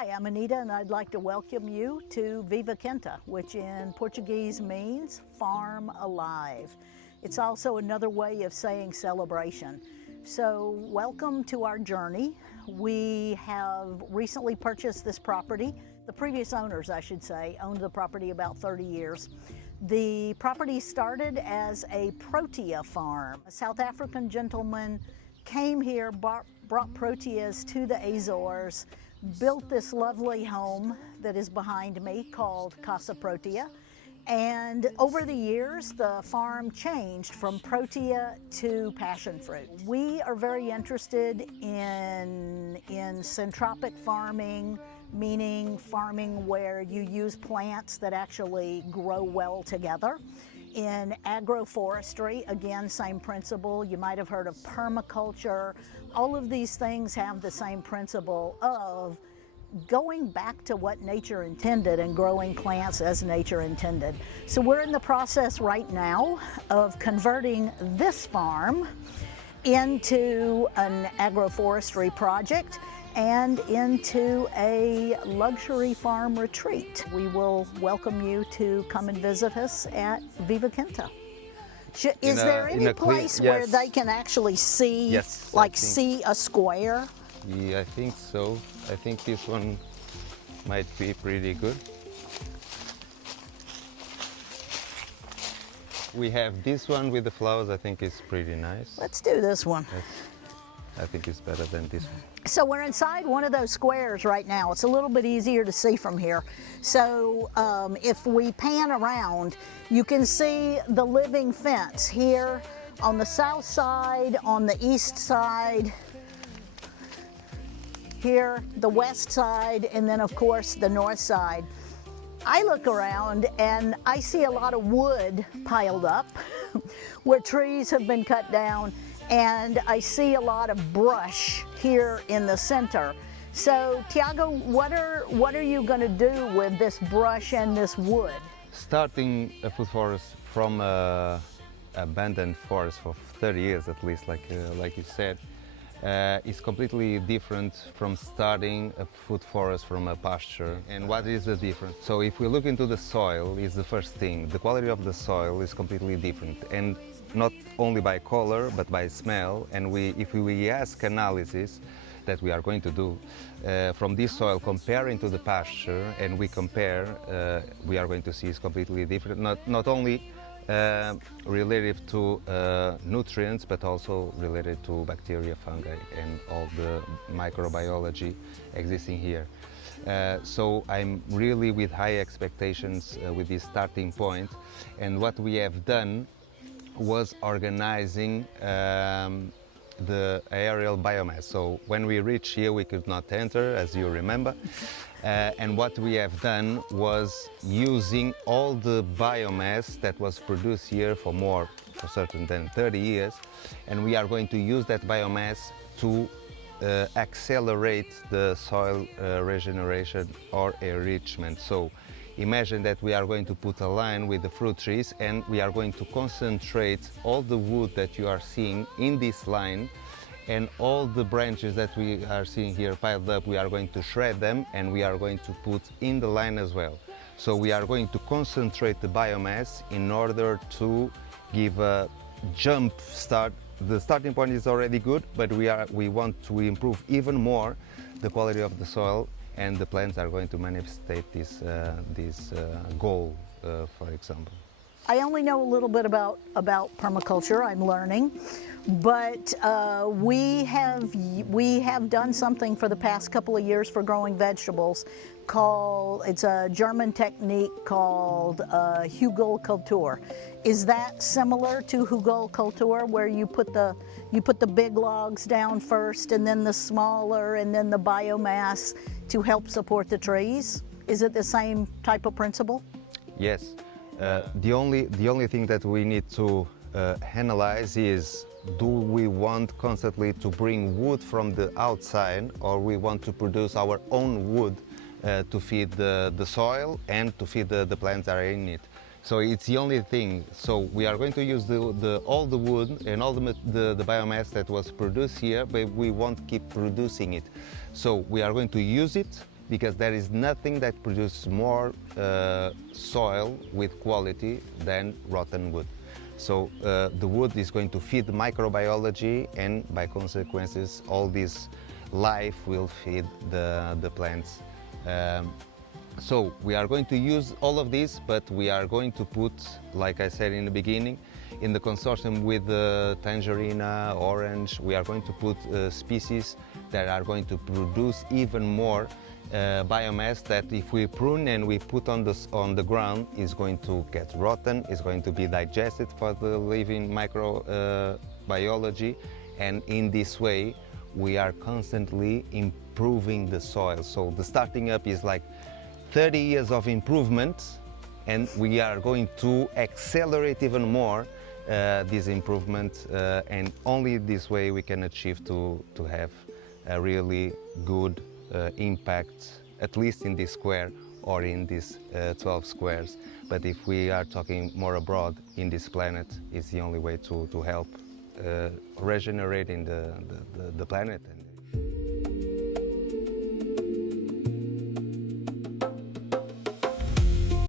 Hi, I'm Anita and I'd like to welcome you to Viva Quinta, which in Portuguese means farm alive. It's also another way of saying celebration. So welcome to our journey. We have recently purchased this property. The previous owners, I should say, owned the property about 30 years. The property started as a protea farm. A South African gentleman came here, brought proteas to the Azores, built this lovely home that is behind me called Casa Protea. And over the years, the farm changed from protea to passion fruit. We are very interested in syntropic farming, meaning farming where you use plants that actually grow well together. In agroforestry, again, same principle. You might have heard of permaculture. All of these things have the same principle of going back to what nature intended and growing plants as nature intended. So we're in the process right now of converting this farm into an agroforestry project and into a luxury farm retreat. We will welcome you to come and visit us at Viva Quinta. Is there any place where they can actually see, see a square? Yeah, I think so. I think this one might be pretty good. We have this one with the flowers. I think it's pretty nice. Let's do this one. I think it's better than this one. So we're inside one of those squares right now. It's a little bit easier to see from here. So if we pan around, you can see the living fence here on the south side, on the east side, here, the west side, and then of course the north side. I look around and I see a lot of wood piled up where trees have been cut down, and I see a lot of brush here in the center. So Tiago, what are you going to do with this brush and this wood? Starting a food forest from a abandoned forest for 30 years at least, like you said, is completely different from starting a food forest from a pasture. And what is the difference? So if we look into the soil, is the first thing. The quality of the soil is completely different, and not only by color but by smell. And if we ask analysis that we are going to do from this soil comparing to the pasture, and we compare, we are going to see it's completely different, not only related to nutrients, but also related to bacteria, fungi, and all the microbiology existing here. So I'm really with high expectations with this starting point, and what we have done was organizing the aerial biomass. So when we reached here, we could not enter, as you remember. And what we have done was using all the biomass that was produced here for certain than 30 years, and we are going to use that biomass to accelerate the soil regeneration or enrichment. So imagine that we are going to put a line with the fruit trees, and we are going to concentrate all the wood that you are seeing in this line, and all the branches that we are seeing here piled up, we are going to shred them and we are going to put in the line as well. So we are going to concentrate the biomass in order to give a jump start. The starting point is already good, but we want to improve even more the quality of the soil, and the plants are going to manifestate this goal, for example. I only know a little bit about permaculture. I'm learning, but we have done something for the past couple of years for growing vegetables. It's a German technique called Hugelkultur. Is that similar to Hugelkultur, where you put the big logs down first, and then the smaller, and then the biomass to help support the trees? Is it the same type of principle? Yes. The only thing that we need to analyze is, do we want constantly to bring wood from the outside, or we want to produce our own wood to feed the soil and to feed the plants that are in it? So it's the only thing. So we are going to use all the wood and all the biomass that was produced here, but we won't keep producing it. So we are going to use it because there is nothing that produces more soil with quality than rotten wood. So the wood is going to feed the microbiology, and by consequences all this life will feed the plants. So we are going to use all of this, but we are going to put, like I said in the beginning, in the consortium with the tangerina, orange, we are going to put species that are going to produce even more biomass, that if we prune and we put on the ground is going to get rotten, is going to be digested for the living microbiology, and in this way we are constantly improving the soil. So the starting up is like 30 years of improvement, and we are going to accelerate even more this improvement, and only this way we can achieve to have a really good impact, at least in this square or in these 12 squares. But if we are talking more abroad in this planet, it's the only way to help regenerating the planet.